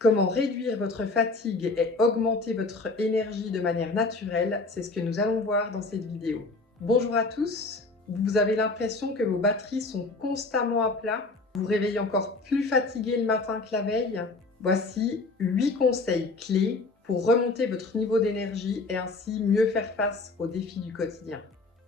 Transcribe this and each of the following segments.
Comment réduire votre fatigue et augmenter votre énergie de manière naturelle, c'est ce que nous allons voir dans cette vidéo. Bonjour à tous, vous avez l'impression que vos batteries sont constamment à plat, vous vous réveillez encore plus fatigué le matin que la veille? Voici 8 conseils clés pour remonter votre niveau d'énergie et ainsi mieux faire face aux défis du quotidien.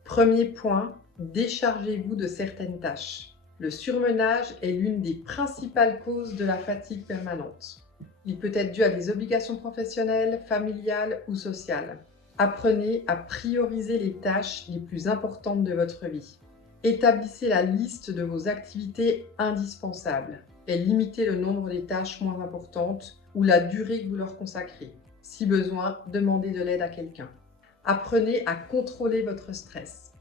Premier point, déchargez-vous de certaines tâches. Le surmenage est l'une des principales causes de la fatigue permanente. Il peut être dû à des obligations professionnelles, familiales ou sociales. Apprenez à prioriser les tâches les plus importantes de votre vie. Établissez la liste de vos activités indispensables et limitez le nombre des tâches moins importantes ou la durée que vous leur consacrez. Si besoin, demandez de l'aide à quelqu'un. Apprenez à contrôler votre stress.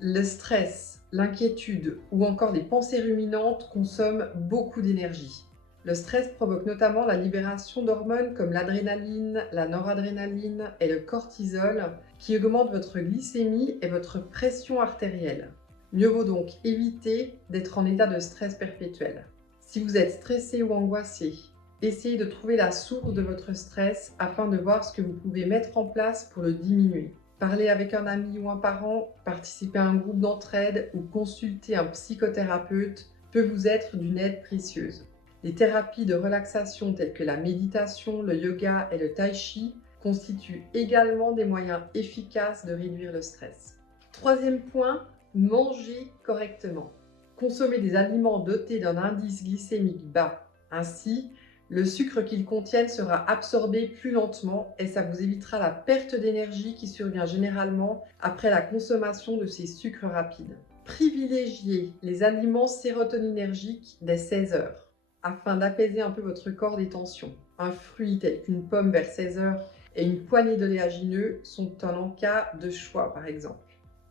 Le stress, l'inquiétude ou encore les pensées ruminantes consomment beaucoup d'énergie. Le stress provoque notamment la libération d'hormones comme l'adrénaline, la noradrénaline et le cortisol qui augmentent votre glycémie et votre pression artérielle. Mieux vaut donc éviter d'être en état de stress perpétuel. Si vous êtes stressé ou angoissé, essayez de trouver la source de votre stress afin de voir ce que vous pouvez mettre en place pour le diminuer. Parler avec un ami ou un parent, participer à un groupe d'entraide ou consulter un psychothérapeute peut vous être d'une aide précieuse. Les thérapies de relaxation telles que la méditation, le yoga et le tai chi constituent également des moyens efficaces de réduire le stress. Troisième point, mangez correctement. Consommez des aliments dotés d'un indice glycémique bas. Ainsi, le sucre qu'ils contiennent sera absorbé plus lentement et ça vous évitera la perte d'énergie qui survient généralement après la consommation de ces sucres rapides. Privilégiez les aliments sérotoninergiques dès 16 heures afin d'apaiser un peu votre corps des tensions. Un fruit tel qu'une pomme vers 16 heures et une poignée d'oléagineux sont un encas de choix par exemple.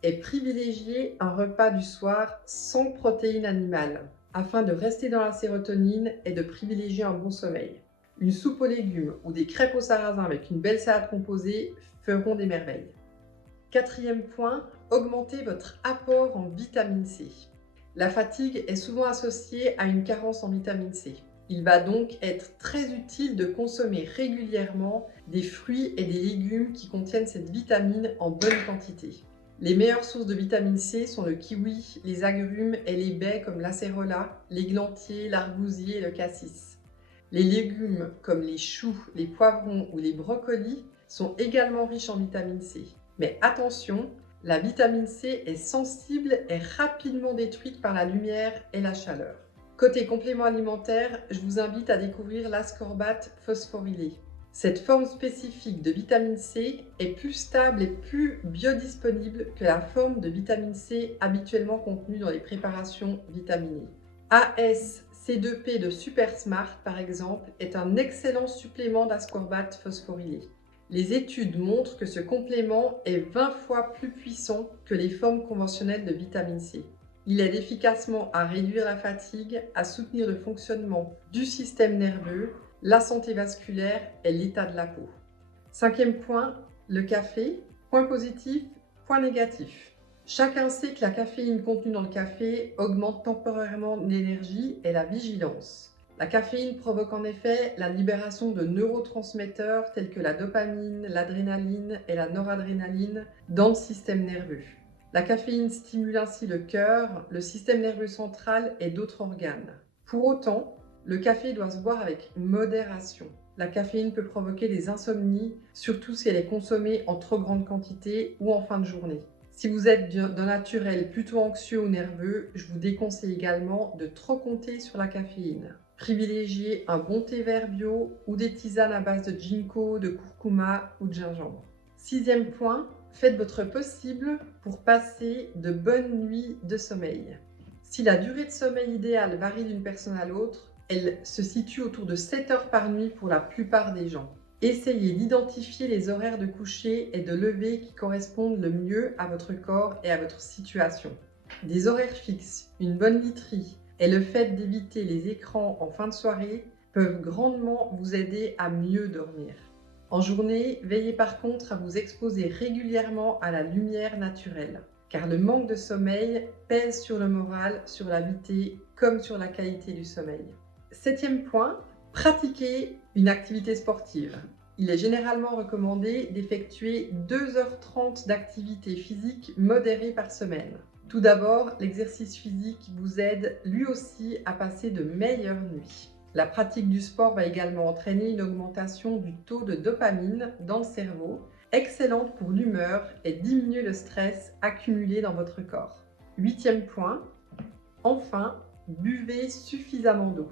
Et privilégiez un repas du soir sans protéines animales afin de rester dans la sérotonine et de privilégier un bon sommeil. Une soupe aux légumes ou des crêpes au sarrasin avec une belle salade composée feront des merveilles. Quatrième point, augmentez votre apport en vitamine C. La fatigue est souvent associée à une carence en vitamine C. Il va donc être très utile de consommer régulièrement des fruits et des légumes qui contiennent cette vitamine en bonne quantité. Les meilleures sources de vitamine C sont le kiwi, les agrumes et les baies comme l'acérola, l'églantier, l'argousier et le cassis. Les légumes comme les choux, les poivrons ou les brocolis sont également riches en vitamine C. Mais attention, la vitamine C est sensible et rapidement détruite par la lumière et la chaleur. Côté complément alimentaire, je vous invite à découvrir l'ascorbate phosphorylé. Cette forme spécifique de vitamine C est plus stable et plus biodisponible que la forme de vitamine C habituellement contenue dans les préparations vitaminées. ASC2P de Super Smart, par exemple, est un excellent supplément d'ascorbate phosphorylé. Les études montrent que ce complément est 20 fois plus puissant que les formes conventionnelles de vitamine C. Il aide efficacement à réduire la fatigue, à soutenir le fonctionnement du système nerveux, la santé vasculaire et l'état de la peau. Cinquième point, le café. Point positif, point négatif. Chacun sait que la caféine contenue dans le café augmente temporairement l'énergie et la vigilance. La caféine provoque en effet la libération de neurotransmetteurs tels que la dopamine, l'adrénaline et la noradrénaline dans le système nerveux. La caféine stimule ainsi le cœur, le système nerveux central et d'autres organes. Pour autant, le café doit se boire avec modération. La caféine peut provoquer des insomnies, surtout si elle est consommée en trop grande quantité ou en fin de journée. Si vous êtes d'un naturel plutôt anxieux ou nerveux, je vous déconseille également de trop compter sur la caféine. Privilégiez un bon thé vert bio ou des tisanes à base de ginkgo, de curcuma ou de gingembre. Sixième point, faites votre possible pour passer de bonnes nuits de sommeil. Si la durée de sommeil idéale varie d'une personne à l'autre, elle se situe autour de 7 heures par nuit pour la plupart des gens. Essayez d'identifier les horaires de coucher et de lever qui correspondent le mieux à votre corps et à votre situation. Des horaires fixes, une bonne literie et le fait d'éviter les écrans en fin de soirée peuvent grandement vous aider à mieux dormir. En journée, veillez par contre à vous exposer régulièrement à la lumière naturelle, car le manque de sommeil pèse sur le moral, sur la vitalité comme sur la qualité du sommeil. Septième point, Pratiquez une activité sportive. Il est généralement recommandé d'effectuer 2h30 d'activité physique modérée par semaine. Tout d'abord, l'exercice physique vous aide lui aussi à passer de meilleures nuits. La pratique du sport va également entraîner une augmentation du taux de dopamine dans le cerveau, excellente pour l'humeur et diminuer le stress accumulé dans votre corps. 8e point, enfin, buvez suffisamment d'eau.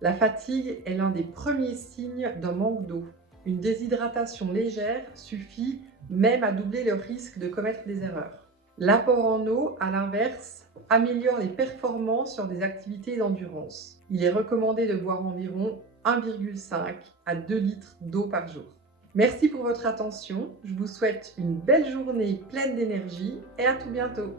La fatigue est l'un des premiers signes d'un manque d'eau. Une déshydratation légère suffit même à doubler le risque de commettre des erreurs. L'apport en eau, à l'inverse, améliore les performances sur des activités d'endurance. Il est recommandé de boire environ 1,5 à 2 litres d'eau par jour. Merci pour votre attention. Je vous souhaite une belle journée pleine d'énergie et à tout bientôt.